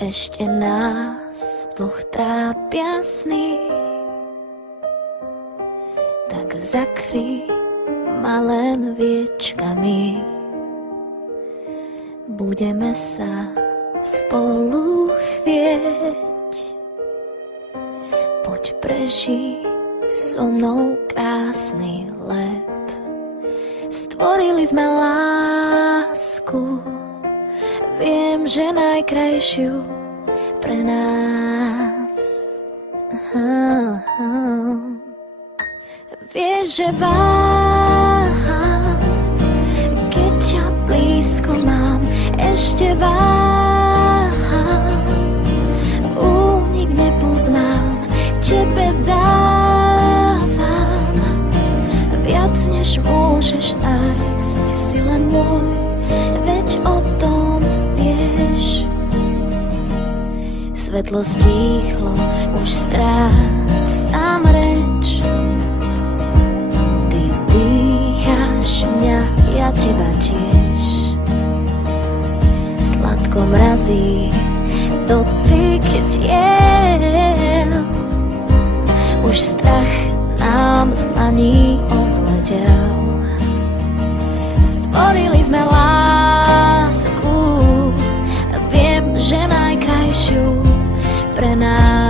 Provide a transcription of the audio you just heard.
Ešte nás dvoch trápia sny, tak zakry ma len viečkami. Budeme sa spolu chvieť, poď prežij so mnou krásny let. Stvorili sme lásku, viem, že najkrajšiu pre nás. Vieš, že váham, keď ťa blízko mám, ešte váham, únik nepoznám, tebe dávam viac, než môžeš nájsť, si len môj, veď o tom vieš. Svetlo stíchlo, už strácam reč, ty dýcháš mňa, ja teba tiež. Sladko mrazí dotyk tiel, už strach nám z dlaní odletel. Stvorili sme lásku, viem, že najkrajšiu pre nás.